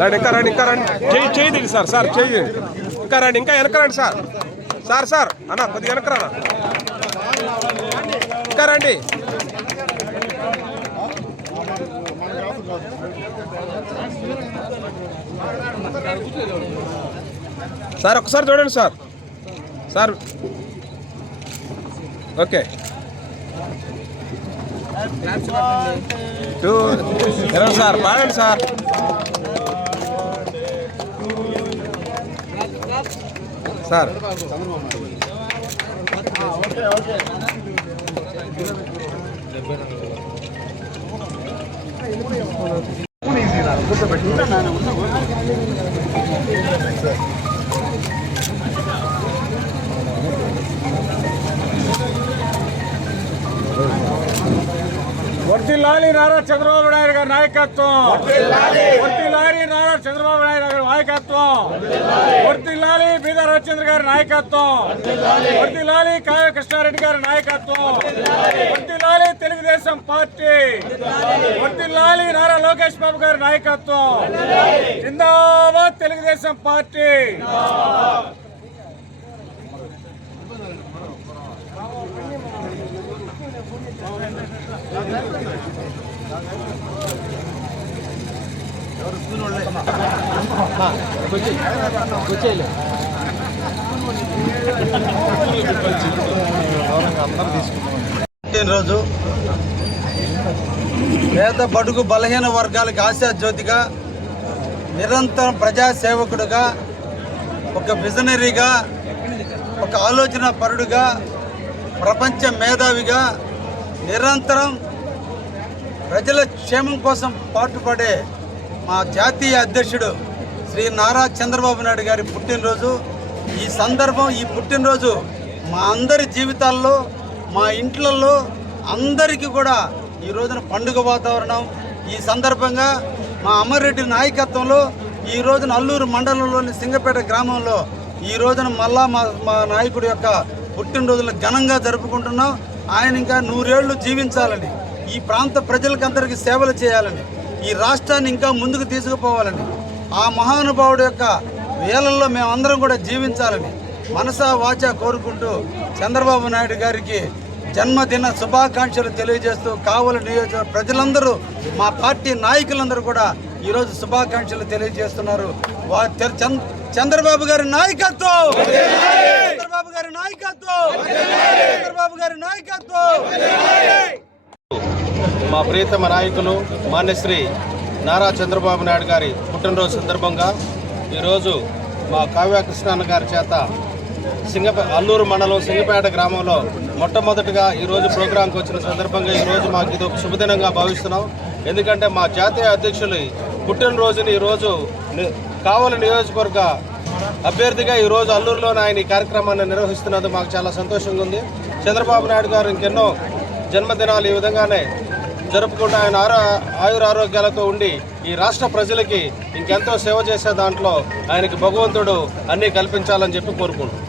రండి ఇంకా రండి ఇంకా రండి. దిగి సార్ సార్ చెయ్యి ఇంకా రండి ఇంకా వెనకరండి సార్. సార్ సార్ అన్న కొద్దిగా వెనకరా ఇంకా రండి. సార్ ఒకసారి చూడండి సార్. సార్. ఓకే. టూ ఇరవై సార్ బాగండి సార్. సార్. వర్తిల్లాలి నారా చంద్రబాబు నాయుడు గారి నాయకత్వం. వర్తిల్లాలి నారా చంద్రబాబు నాయుడు గారి నాయకత్వం. వర్తిల్లాలి బీద రామచంద్ర గారి నాయకత్వం. వర్తిల్లాలి కావ్య కృష్ణారెడ్డి గారి నాయకత్వం. వర్తిల్లాలి తెలుగుదేశం పార్టీ. వర్తిల్లాలి నారా లోకేష్ బాబు గారి నాయకత్వం. జిందాబాద్ తెలుగుదేశం పార్టీ. రోజు పేద బడుగు బలహీన వర్గాలకు ఆశా జ్యోతిగా నిరంతరం ప్రజాసేవకుడుగా ఒక విజనరీగా ఒక ఆలోచన పరుడుగా ప్రపంచ మేధావిగా నిరంతరం ప్రజల క్షేమం కోసం పాటుపడే మా జాతీయ అధ్యక్షుడు శ్రీ నారా చంద్రబాబు నాయుడు గారి పుట్టినరోజు. ఈ సందర్భం ఈ పుట్టినరోజు మా అందరి జీవితాల్లో మా ఇంట్లలో అందరికీ కూడా ఈ రోజున పండుగ వాతావరణం. ఈ సందర్భంగా మా అమర్రెడ్డి నాయకత్వంలో ఈ రోజున అల్లూరు మండలంలోని సింగపేట గ్రామంలో ఈ రోజున మళ్ళా మా మా నాయకుడి యొక్క పుట్టినరోజులు ఘనంగా జరుపుకుంటున్నాం. ఆయన ఇంకా నూరేళ్ళు జీవించాలని ఈ ప్రాంత ప్రజలకందరికీ సేవలు చేయాలని ఈ రాష్ట్రాన్ని ఇంకా ముందుకు తీసుకుపోవాలని ఆ మహానుభావుడు యొక్క వేలల్లో మేమందరం కూడా జీవించాలని మనసా వాచ కోరుకుంటూ చంద్రబాబు నాయుడు గారికి జన్మదిన శుభాకాంక్షలు తెలియజేస్తూ కావలి నియోజక ప్రజలందరూ మా పార్టీ నాయకులందరూ కూడా ఈరోజు శుభాకాంక్షలు తెలియజేస్తున్నారు. వా చంద్- చంద్రబాబు గారి నాయకత్వం! చంద్రబాబు గారి నాయకత్వం! చంద్రబాబు గారి నాయకత్వం! మా ప్రియతమ నాయకులు మాన్యశ్రీ నారా చంద్రబాబు నాయుడు గారి పుట్టినరోజు సందర్భంగా ఈరోజు మా కావ్య కృష్ణాన్న గారి చేత సింగపే అల్లూరు మండలం సింగపేట గ్రామంలో మొట్టమొదటిగా ఈరోజు ప్రోగ్రాంకి వచ్చిన సందర్భంగా ఈరోజు మాకు ఇది ఒక శుభదినంగా భావిస్తున్నాం. ఎందుకంటే మా జాతీయ అధ్యక్షులు పుట్టినరోజుని ఈరోజు కావలి నియోజకవర్గ అభ్యర్థిగా ఈరోజు అల్లూరులోనే ఆయన ఈ కార్యక్రమాన్ని నిర్వహిస్తున్నందుకు మాకు చాలా సంతోషంగా ఉంది. చంద్రబాబు నాయుడు గారు ఇంకెన్నో జన్మదినాలు ఈ విధంగానే జరుపుకుంటూ ఆయన ఆరో ఆయుర ఆరోగ్యాలతో ఉండి ఈ రాష్ట్ర ప్రజలకి ఇంకెంతో సేవ చేసే దాంట్లో ఆయనకి భగవంతుడు అన్నీ కల్పించాలని చెప్పి కోరుకుంటున్నాం.